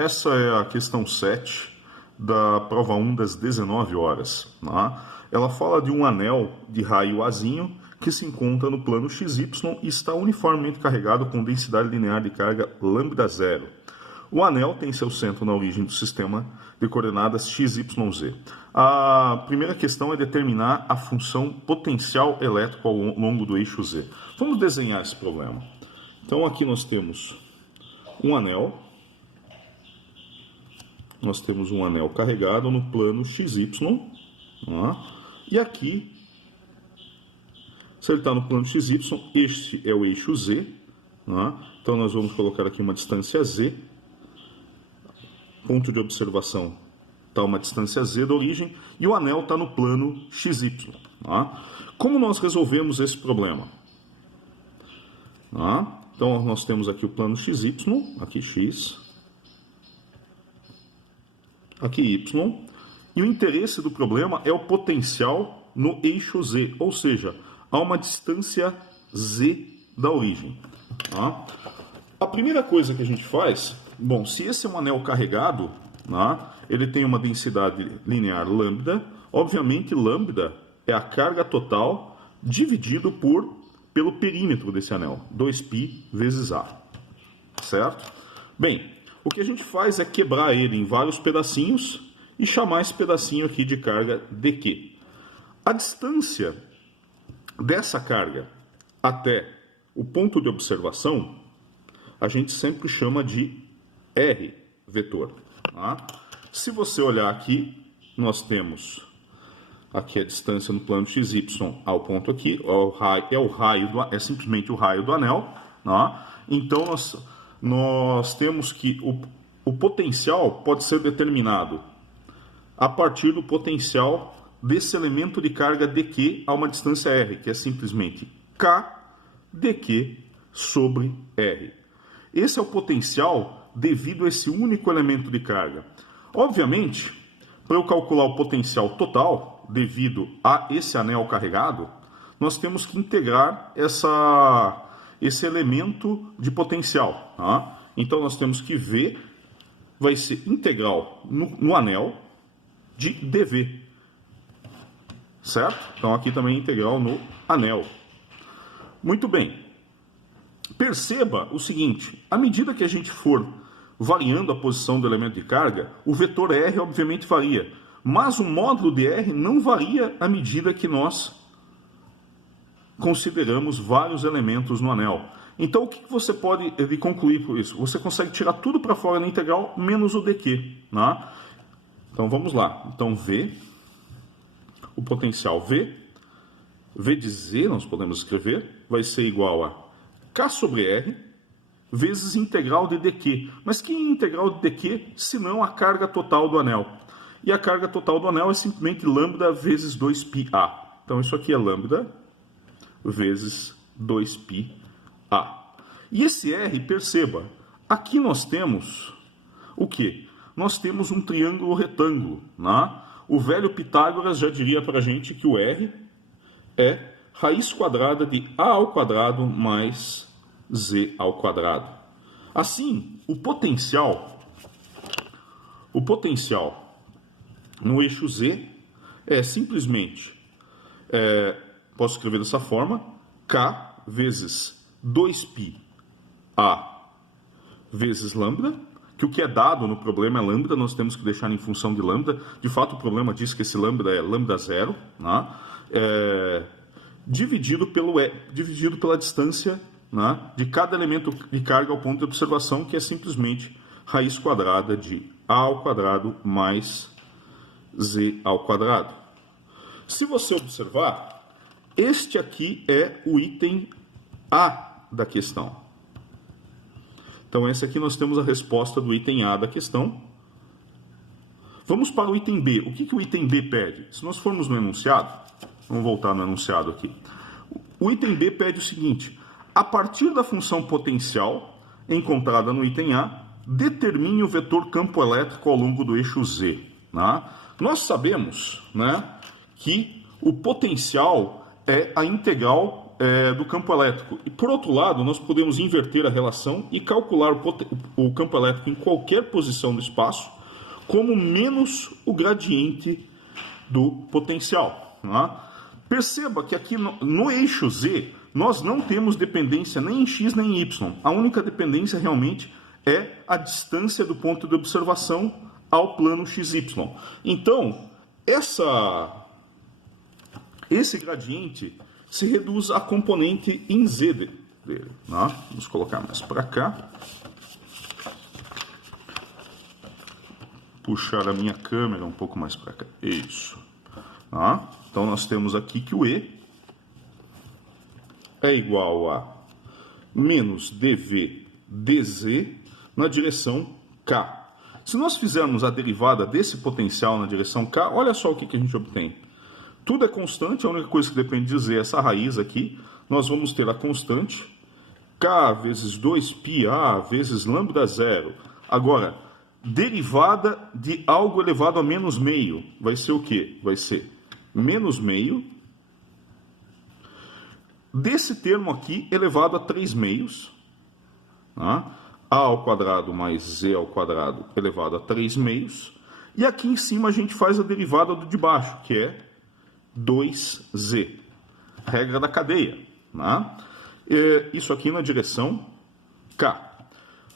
Essa é a questão 7 da prova 1 das 19 horas. Tá? Ela fala de um anel de raio Azinho que se encontra no plano XY e está uniformemente carregado com densidade linear de carga lambda zero. O anel tem seu centro na origem do sistema de coordenadas XYZ. A primeira questão é determinar a função potencial elétrico ao longo do eixo Z. Vamos desenhar esse problema. Então aqui nós temos um anel. Nós temos um anel carregado no plano XY. E aqui, se ele está no plano XY, este é o eixo Z. Então nós vamos colocar aqui uma distância Z. Ponto de observação está uma distância Z da origem. E o anel está no plano XY. Como nós resolvemos esse problema? Então nós temos aqui o plano XY, aqui X, aqui Y, e o interesse do problema é o potencial no eixo Z, ou seja, há uma distância Z da origem. A primeira coisa que a gente faz, bom, se esse é um anel carregado, ele tem uma densidade linear lambda, obviamente lambda é a carga total dividido pelo perímetro desse anel, 2π vezes A, certo? Bem, o que a gente faz é quebrar ele em vários pedacinhos e chamar esse pedacinho aqui de carga dq. A distância dessa carga até o ponto de observação, a gente sempre chama de R vetor. Se você olhar aqui, nós temos aqui a distância no plano XY ao ponto aqui, é simplesmente o raio do anel. Então nós temos que o potencial pode ser determinado a partir do potencial desse elemento de carga dq a uma distância r, que é simplesmente k dq sobre r. Esse é o potencial devido a esse único elemento de carga. Obviamente, para eu calcular o potencial total devido a esse anel carregado, nós temos que integrar esse elemento de potencial. Então nós temos que V vai ser integral no anel de dV. Certo? Então aqui também é integral no anel. Muito bem. Perceba o seguinte, à medida que a gente for variando a posição do elemento de carga, o vetor R obviamente varia, mas o módulo de R não varia à medida que nós consideramos vários elementos no anel. Então o que você pode concluir por isso? Você consegue tirar tudo para fora na integral, menos o dq. Então vamos lá. Então V, o potencial V de Z, nós podemos escrever, vai ser igual a K sobre R vezes integral de dq. Mas que integral de dq, se não a carga total do anel? E a carga total do anel é simplesmente lambda vezes 2πA. Então isso aqui é lambda vezes 2πA. E esse R, perceba, aqui nós temos o quê? Nós temos um triângulo retângulo. O velho Pitágoras já diria para a gente que o R é raiz quadrada de A ao quadrado mais Z ao quadrado. Assim, o potencial no eixo Z é simplesmente, posso escrever dessa forma, K vezes 2πA vezes lambda, que o que é dado no problema é lambda, nós temos que deixar em função de lambda. De fato, o problema diz que esse lambda é lambda zero, dividido pela distância de cada elemento de carga ao ponto de observação, que é simplesmente raiz quadrada de A ao quadrado mais Z ao quadrado. Se você observar, este aqui é o item A da questão. Então, esse aqui nós temos a resposta do item A da questão. Vamos para o item B. O que o item B pede? Se nós formos no enunciado, vamos voltar no enunciado aqui. O item B pede o seguinte: a partir da função potencial encontrada no item A, determine o vetor campo elétrico ao longo do eixo Z. Nós sabemos que o potencial é a integral do campo elétrico. E por outro lado, nós podemos inverter a relação e calcular o campo elétrico em qualquer posição do espaço como menos o gradiente do potencial. Tá? Perceba que aqui no eixo Z nós não temos dependência nem em x nem em y. A única dependência realmente é a distância do ponto de observação ao plano XY. Então, esse gradiente se reduz a componente em Z dele. Tá? Vamos colocar mais para cá. Puxar a minha câmera um pouco mais para cá. Isso. Tá? Então, nós temos aqui que o E é igual a menos dV dz na direção K. Se nós fizermos a derivada desse potencial na direção K, olha só o que a gente obtém. Tudo é constante, a única coisa que depende de Z é essa raiz aqui. Nós vamos ter a constante K vezes 2πa vezes lambda zero. Agora, derivada de algo elevado a menos meio vai ser o quê? Vai ser menos meio desse termo aqui elevado a 3 meios. Tá? A ao quadrado mais Z ao quadrado elevado a 3 meios. E aqui em cima a gente faz a derivada do de baixo, que é 2Z. Regra da cadeia. Tá? Isso aqui na direção K.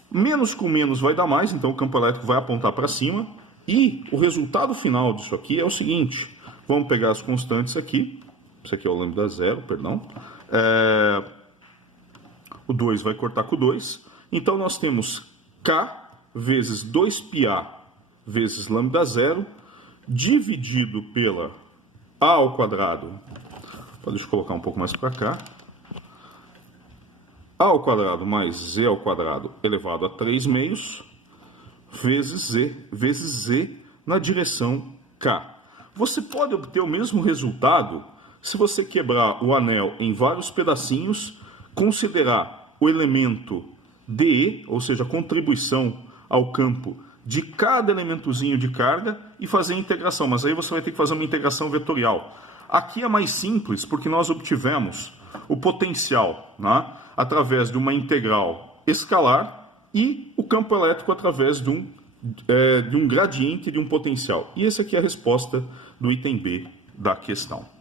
Menos com menos vai dar mais, então o campo elétrico vai apontar para cima. E o resultado final disso aqui é o seguinte. Vamos pegar as constantes aqui. Isso aqui é o lambda zero, perdão. O 2 vai cortar com o 2. Então, nós temos K vezes 2πa vezes lambda zero dividido pela A ao quadrado. Deixa eu colocar um pouco mais para cá. A ao quadrado mais Z ao quadrado elevado a 3 meios vezes Z na direção K. Você pode obter o mesmo resultado se você quebrar o anel em vários pedacinhos, considerar o elemento dE, ou seja, a contribuição ao campo de cada elementozinho de carga e fazer a integração. Mas aí você vai ter que fazer uma integração vetorial. Aqui é mais simples porque nós obtivemos o potencial, né, através de uma integral escalar e o campo elétrico através de um gradiente de um potencial. E essa aqui é a resposta do item B da questão.